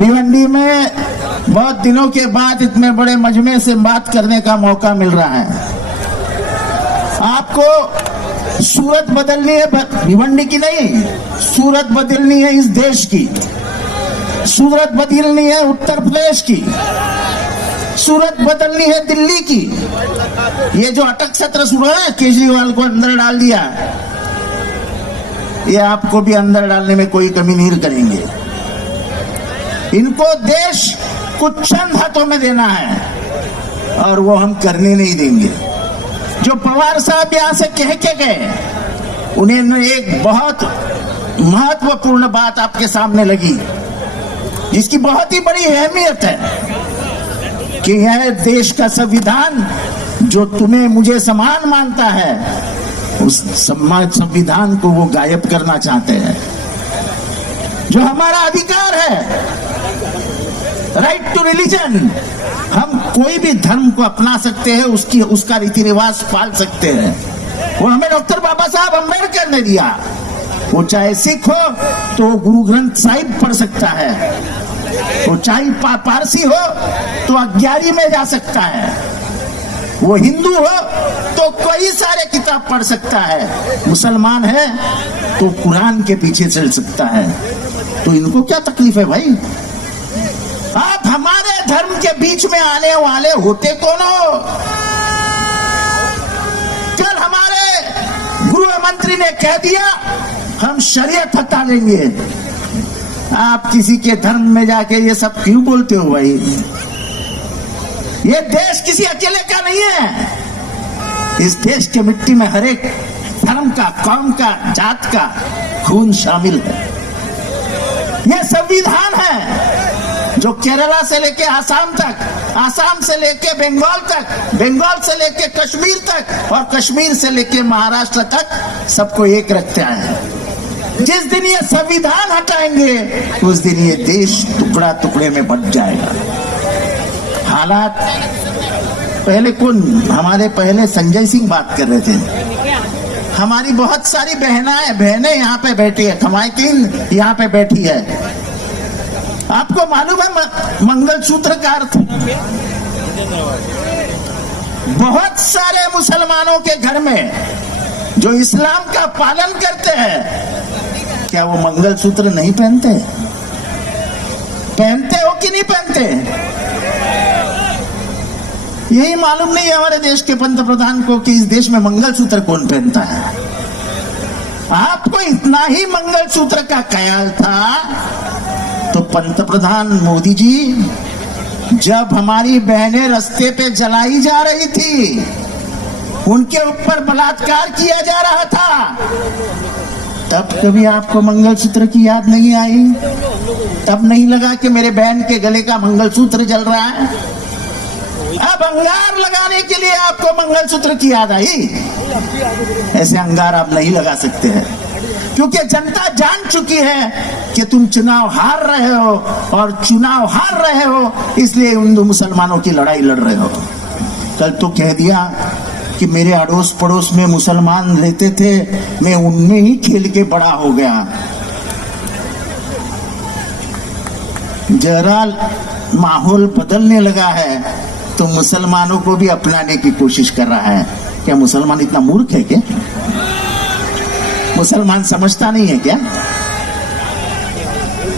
भिवंडी में बहुत दिनों के बाद इतने बड़े मजमे से बात करने का मौका मिल रहा है। आपको सूरत बदलनी है, भिवंडी की नहीं, सूरत बदलनी है इस देश की, सूरत बदलनी है उत्तर प्रदेश की, सूरत बदलनी है दिल्ली की। ये जो अटक सत्र शुरू है, केजरीवाल को अंदर डाल दिया, ये आपको भी अंदर डालने में कोई कमी नहीं करेंगे। इनको देश कुछ चंद हाथों में देना है और वो हम करने नहीं देंगे। जो पवार साहब यहां से कह के गए, उन्हें एक बहुत महत्वपूर्ण बात आपके सामने लगी, जिसकी बहुत ही बड़ी अहमियत है कि यह देश का संविधान जो तुम्हें मुझे समान मानता है, उस संविधान को वो गायब करना चाहते हैं। जो हमारा अधिकार है, राइट टू रिलीजन, हम कोई भी धर्म को अपना सकते हैं, उसका रीति रिवाज पाल सकते हैं। वो हमें डॉक्टर बाबा साहब अम्बेडकर ने दिया। वो चाहे सिख हो तो गुरु ग्रंथ साहिब पढ़ सकता है, वो चाहे पारसी हो तो 11वीं में जा सकता है, वो हिंदू हो तो कई सारे किताब पढ़ सकता है, मुसलमान है तो कुरान के पीछे चल सकता है। तो इनको क्या तकलीफ है भाई? आप हमारे धर्म के बीच में आने वाले होते कौन हो? कल हमारे गृह मंत्री ने कह दिया हम शरीयत हटा लेंगे। आप किसी के धर्म में जाके ये सब क्यों बोलते हो भाई? ये देश किसी अकेले का नहीं है। इस देश के मिट्टी में हर एक धर्म का, कौम का, जात का खून शामिल है। ये संविधान है जो केरला से लेके आसाम तक, आसाम से लेके बंगाल तक, बंगाल से लेके कश्मीर तक और कश्मीर से लेके महाराष्ट्र तक सबको एक रखता है। जिस दिन ये संविधान हटाएंगे उस दिन ये देश टुकड़ा टुकड़े में बंट जाएगा। हालात पहले कौन, हमारे पहले संजय सिंह बात कर रहे थे। हमारी बहुत सारी बहनें यहाँ पे बैठी है, खमाइकिन यहाँ पे बैठी है। आपको मालूम है मंगलसूत्र का अर्थ? बहुत सारे मुसलमानों के घर में जो इस्लाम का पालन करते हैं, क्या वो मंगलसूत्र नहीं पहनते? पहनते हो कि नहीं पहनते? यही मालूम नहीं है हमारे देश के पंत प्रधान को कि इस देश में मंगलसूत्र कौन पहनता है। आपको इतना ही मंगलसूत्र का ख्याल था तो पंत प्रधान मोदी जी, जब हमारी बहनें रास्ते पे जलाई जा रही थी, उनके ऊपर बलात्कार किया जा रहा था, तब कभी आपको मंगलसूत्र की याद नहीं आई? तब नहीं लगा कि मेरे बहन के गले का मंगलसूत्र जल रहा है? अब अंगार लगाने के लिए आपको मंगलसूत्र की याद आई? ऐसे अंगार आप नहीं लगा सकते हैं, क्योंकि जनता जान चुकी है कि तुम चुनाव हार रहे हो, और चुनाव हार रहे हो इसलिए हिंदू मुसलमानों की लड़ाई लड़ रहे हो। कल तो कह दिया कि मेरे अड़ोस पड़ोस में मुसलमान रहते थे, मैं उनमें ही खेल के बड़ा हो गया। जरा माहौल बदलने लगा है तो मुसलमानों को भी अपनाने की कोशिश कर रहा है। क्या मुसलमान इतना मूर्ख है क्या? मुसलमान समझता नहीं है क्या?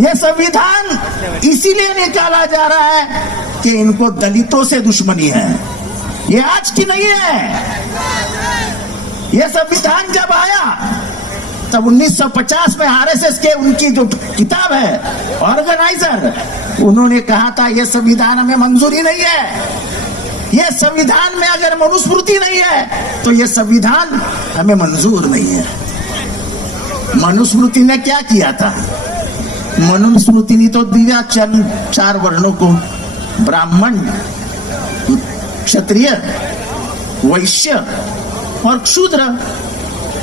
यह संविधान इसीलिए निकाला जा रहा है कि इनको दलितों से दुश्मनी है। ये आज की नहीं है। यह संविधान जब आया तब 1950 में आरएसएस के उनकी जो किताब है ऑर्गेनाइजर, उन्होंने कहा था यह संविधान हमें मंजूरी नहीं है। यह संविधान में अगर मनुस्मृति नहीं है तो यह संविधान हमें मंजूर नहीं है। मनुस्मृति ने क्या किया था? मनुस्मृति ने तो दिया चार वर्णों को, ब्राह्मण, क्षत्रिय, वैश्य और क्षूद्र।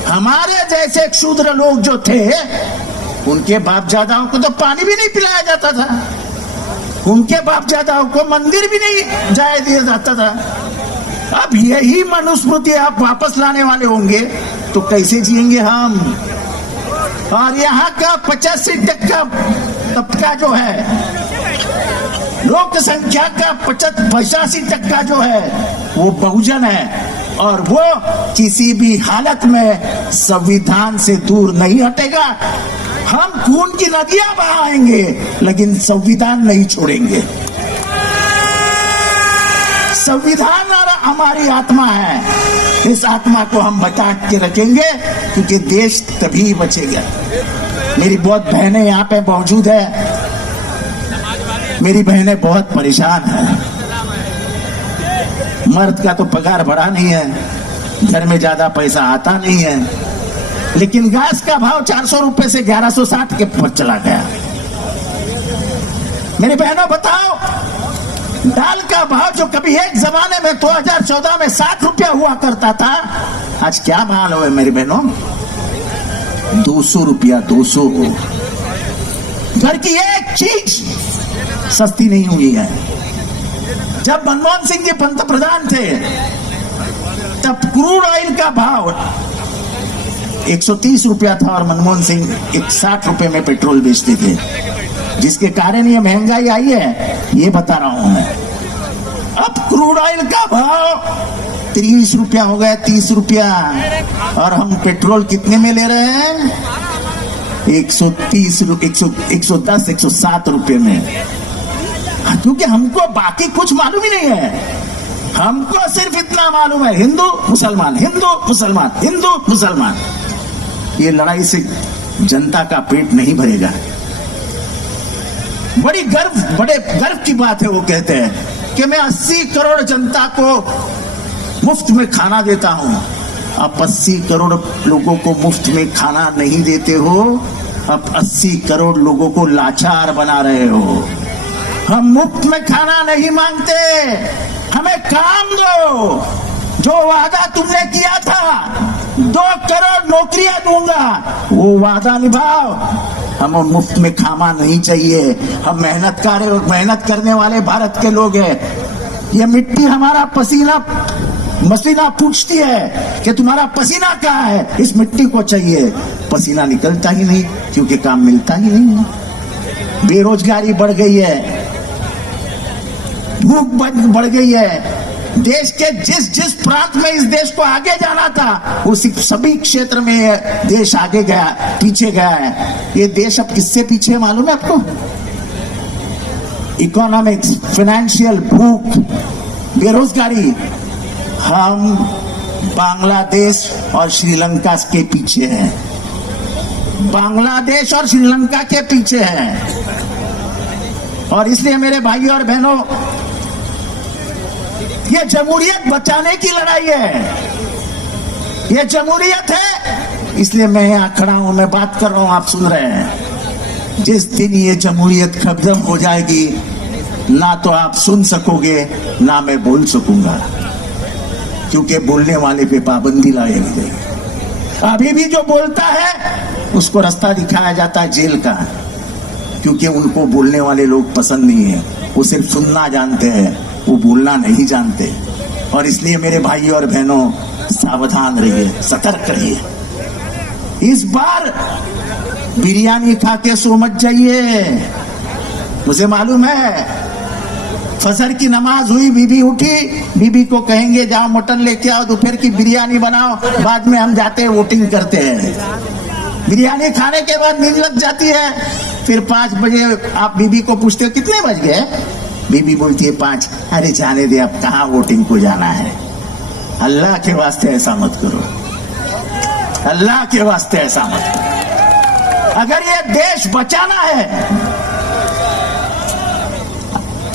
हमारे जैसे क्षूद्र लोग जो थे, उनके बाप दादाओं को तो पानी भी नहीं पिलाया जाता था, उनके बाप दादाओं को मंदिर भी नहीं जाने दिया जाता था। अब यही मनुस्मृति आप वापस लाने वाले होंगे तो कैसे जिएंगे हम? और यहाँ का 85% तबका जो है लोक संख्या का 85% जो है वो बहुजन है और वो किसी भी हालत में संविधान से दूर नहीं हटेगा। हम खून की नदियां बहाएंगे लेकिन संविधान नहीं छोड़ेंगे। संविधान और हमारी आत्मा है, इस आत्मा को हम बचा के रखेंगे क्योंकि देश तभी बचेगा। मेरी बहुत बहनें यहाँ पे मौजूद है, मेरी बहनें बहुत परेशान हैं। मर्द का तो पगार बढ़ा नहीं है, घर में ज्यादा पैसा आता नहीं है, लेकिन गैस का भाव 400 रुपए से 1160 के पर चला गया। मेरी बहनों बताओ, दाल का भाव जो कभी एक जमाने में 2014 में 60 रुपया हुआ करता था, आज क्या भाव है मेरी बहनों? 200 रुपया, 200। घर की एक चीज सस्ती नहीं हुई है। जब मनमोहन सिंह जी पंतप्रधान थे तब क्रूड ऑयल का भाव 130 रुपया था और मनमोहन सिंह 60 रुपए में पेट्रोल बेचते थे, जिसके कारण ये महंगाई आई है, ये बता रहा हूं मैं। अब क्रूड ऑयल का भाव 30 रुपया हो गया, 30 रुपया, और हम पेट्रोल कितने में ले रहे हैं? 130, 110, 107 रुपए में। क्योंकि हमको बाकी कुछ मालूम ही नहीं है, हमको सिर्फ इतना मालूम है, हिंदू मुसलमान, हिंदू मुसलमान, हिंदू मुसलमान। ये लड़ाई से जनता का पेट नहीं भरेगा। बड़े गर्व की बात है, वो कहते हैं कि मैं 80 करोड़ जनता को मुफ्त में खाना देता हूं। आप 80 करोड़ लोगों को मुफ्त में खाना नहीं देते हो, अब 80 करोड़ लोगों को लाचार बना रहे हो। हम मुफ्त में खाना नहीं मांगते, हमें काम दो। जो वादा तुमने किया था 2 करोड़ नौकरियां दूंगा, वो वादा निभाओ। हमें मुफ्त में खाना नहीं चाहिए। हम मेहनत करने वाले भारत के लोग हैं। ये मिट्टी हमारा पसीना पूछती है कि तुम्हारा पसीना कहाँ है, इस मिट्टी को चाहिए। पसीना निकलता ही नहीं क्योंकि काम मिलता ही नहीं है। बेरोजगारी बढ़ गई है, भूख बढ़ गई है। देश के जिस प्रांत में इस देश को आगे जाना था, उसी सभी क्षेत्र में देश आगे गया, पीछे गया है। ये देश अब किससे पीछे मालूम है आपको? इकोनॉमिक्स, फाइनेंशियल, भूख, बेरोजगारी। हम बांग्लादेश और श्रीलंका के पीछे हैं, बांग्लादेश और श्रीलंका के पीछे हैं। और इसलिए मेरे भाई और बहनों, ये जमहूरियत बचाने की लड़ाई है, ये जमहूरियत है। इसलिए मैं यहां खड़ा हूं, मैं बात कर रहा हूं, आप सुन रहे हैं। जिस दिन ये जमहूरियत खत्म हो जाएगी, ना तो आप सुन सकोगे ना मैं बोल सकूंगा, क्योंकि बोलने वाले पे पाबंदी लाई गई। अभी भी जो बोलता है उसको रास्ता दिखाया जाता है जेल का, क्योंकि उनको बोलने वाले लोग पसंद नहीं है। वो सिर्फ सुनना जानते हैं, वो बोलना नहीं जानते। और इसलिए मेरे भाई और बहनों, सावधान रहिए, सतर्क रहिए। इस बार बिरयानी खा के सो मत जाइए। मुझे मालूम है, फजर की नमाज हुई, बीबी उठी, बीबी को कहेंगे जाओ मटन लेके आओ, दोपहर की बिरयानी बनाओ, बाद में हम जाते हैं वोटिंग करते हैं। बिरयानी खाने के बाद नींद लग जाती है, फिर 5 बजे आप बीबी को पूछते हो कितने बज गए, बीबी बोलती है 5। अरे जाने दे, अब कहाँ वोटिंग को जाना है। अल्लाह के वास्ते ऐसा मत करो, अल्लाह के वास्ते ऐसा मत करो। अगर ये देश बचाना है,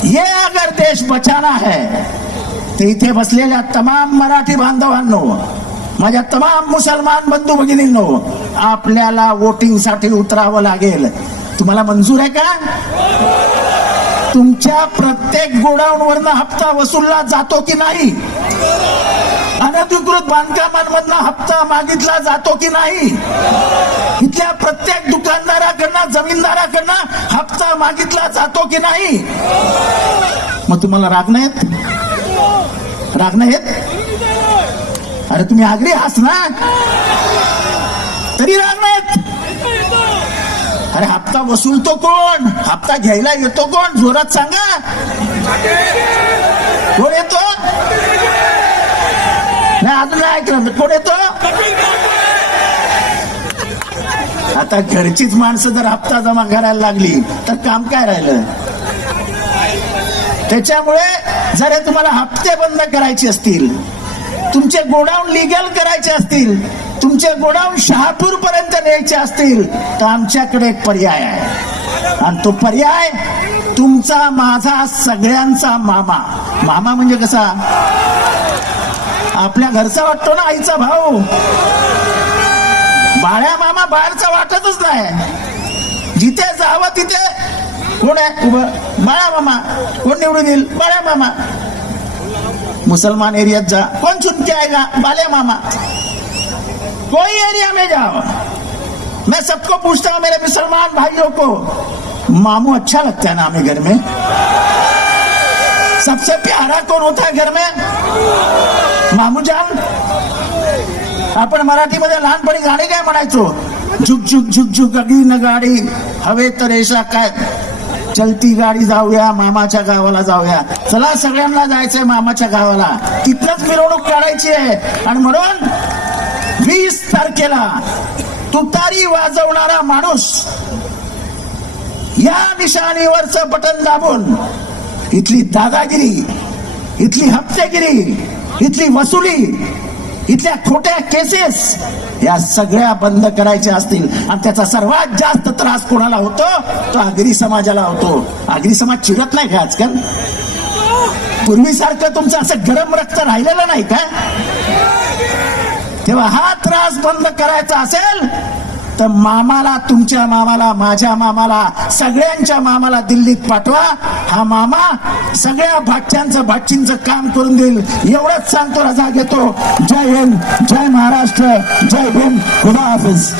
ये अगर देश बचाना है, तर इथे बसलेल्या तमाम मराठी बांधवांनो, माझ्या तमाम मुसलमान बंधू भगिनींनो, आपल्याला वोटिंग साठी उतरावं लागेल। तुम्हाला मंजूर आहे का? तुमच्या प्रत्येक गोडाऊनवरनं हप्ता वसूलला जातो की नाही? अनधिकृत बांधकामांमधनं हप्ता मागितला जातो की नाही? इथल्या प्रत्येक दुकानदाराकडनं, जमीनदाराकडनं हप्ता मागितला जातो की नाही? मग तुम्हाला राग नाही येत? राग नाही येत? अरे तुम्ही आगरी आहात ना, तरी राग नाही येत? अरे हप्ता वसूलतो कोण? हप्ता घ्यायला येतो कोण? जोरात सांगा, कोण येतो? नाही अजून नाही ऐकलं, कोण येतो? आता घरचीच माणसं जर हप्ता जमा करायला लागली तर काम काय राहिलं? त्याच्यामुळे जर हे तुम्हाला हप्ते बंद करायचे असतील, तुमचे गोडाऊन लिगल करायचे असतील, तुमचे गोडाऊन शहापूर पर्यंत न्यायचे असतील, तर आमच्याकडे एक पर्याय आहे. आणि तो पर्याय तुमचा, माझा, सगळ्यांचा मामा. मामा म्हणजे कसा? आपल्या घरचा वाटतो ना, आईचा भाऊ. बाळ्या मामा बाहेरचा वाटतच नाही. जिथे जावं तिथे कोण आहे उभं? बाळा मामा. कोण निवडून येईल? बाळ्या मामा. मुसलमान एरियात जा, कौन चुन के आएगा? बाल्या मामा. कोई एरिया में जाओ, मैं सबको पूछता हूं, मेरे मुसलमान भाइयों को, मामू अच्छा लगता है ना हमें घर में? सबसे प्यारा कौन होता है घर में? मामू जान. आपण मराठीमध्ये लहानपणी गाणी काय म्हणायचो? झुक झुक झुक झुक अगदी न गाडी, हवे तर रेषा काय, चलती गाडी जाऊया, मामाच्या गावाला जाऊया. चला सगळ्यांना जायचंय मामाच्या गावाला, तिथनच मिरवणूक काढायची आहे. आणि म्हणून 20 तारखेला तुतारी वाजवणारा माणूस या निशाणीवरचं बटन दाबून इथली दादागिरी, इथली हप्तेगिरी, इथली वसुली, इथल्या खोट्या केसेस या सगळ्या बंद करायच्या असतील, आणि त्याचा सर्वात जास्त त्रास कोणाला होतो? तो आगरी समाजाला होतो. आगरी समाज चिरत नाही का आजकाल? पूर्वीसारखं तुमचं असं गरम रक्त राहिलेलं नाही का? तेव्हा हा त्रास बंद करायचा असेल तर मामाला, तुमच्या मामाला, माझ्या मामाला, सगळ्यांच्या मामाला दिल्लीत पाठवा. हा मामा सगळ्या भाच्यांचं भाचींचं काम करून देईल. एवढंच सांगतो, रजा घेतो. जय हिंद, जय महाराष्ट्र, जय भीम, खुदा हाफिज.